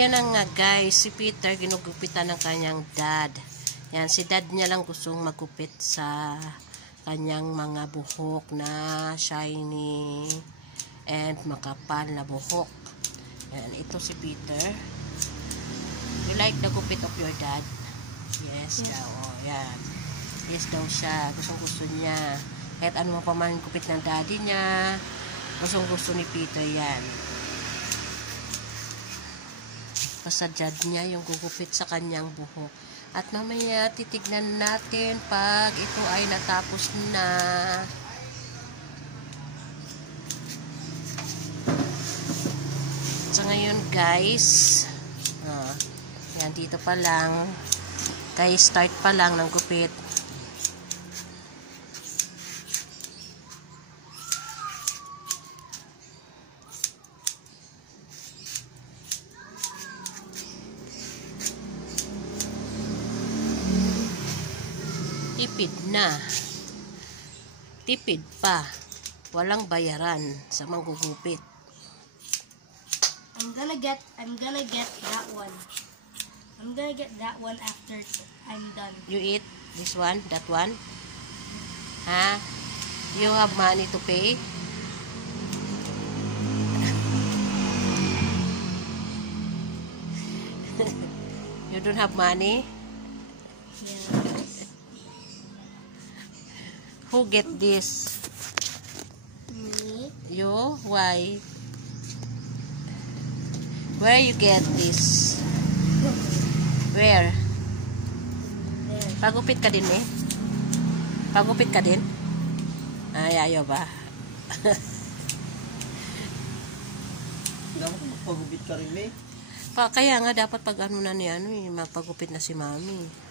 Yan na nga guys, si Peter ginugupitan ng kanyang dad. Yan, si dad niya lang gustong magupit sa kanyang mga buhok na shiny and makapal na buhok. Yan, ito si Peter. You like the gupit of your dad? Yes daw. Oh, yan. Yes daw siya. Gustong-gusto niya. Kahit ano pa man gupit ng daddy niya, gustong-gusto ni Peter yan. Pasadyad niya yung gugupit sa kanyang buhok. At mamaya titignan natin pag ito ay natapos na. So ngayon guys, yan dito pa lang, guys, start pa lang ng gupit. Tipid na. Tipid pa. Walang bayaran sa manggugupit. I'm gonna get that one. I'm gonna get that one after I'm done. You eat this one, that one? Ha? You have money to pay? You don't have money? Yeah. Who get this? Me. You? Why? Where you get this? Where? There. Pagupit ka din eh? Pagupit ka din? Ay, ayaw ba? Dapat magpagupit ka rin eh. Kaya nga dapat pag ano na niya, magpagupit na si mami.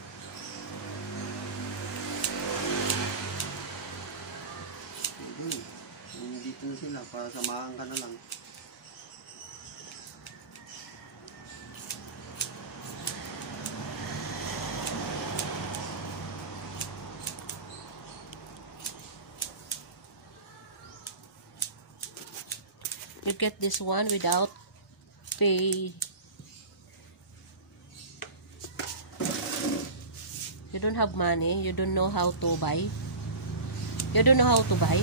Dito na sila para samahan ka na lang. You get this one without pay. You don't have money. You don't know how to buy. You don't know how to buy.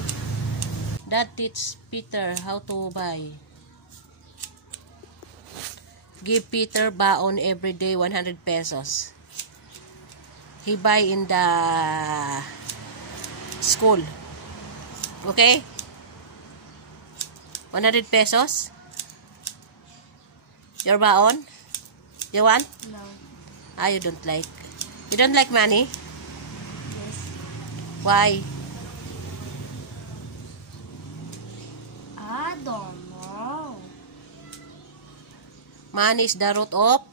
Dad teach Peter how to buy. Give Peter baon every day 100 pesos. He buy in the school. Okay? 100 pesos? Your baon? You want? No. Ah, you don't like. You don't like money? Yes. Why? I don't know. Money is the root of?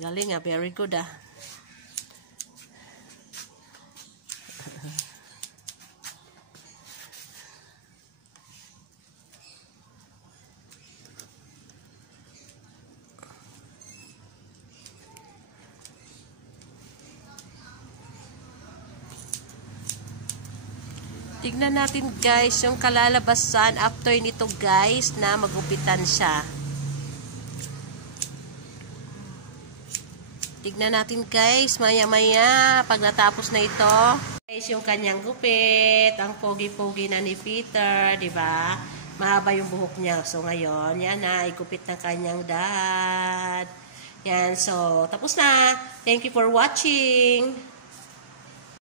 Galing ah, very good ah. Tignan natin guys yung kalalabasan after nito guys na magupitan siya. Tignan natin guys maya-maya pag natapos na ito. Guys yung kanyang gupit, ang pogi-pogi na ni Peter, di ba? Mahaba yung buhok niya. So ngayon, yan na, igupit ng kanyang dad. Yan, so tapos na. Thank you for watching.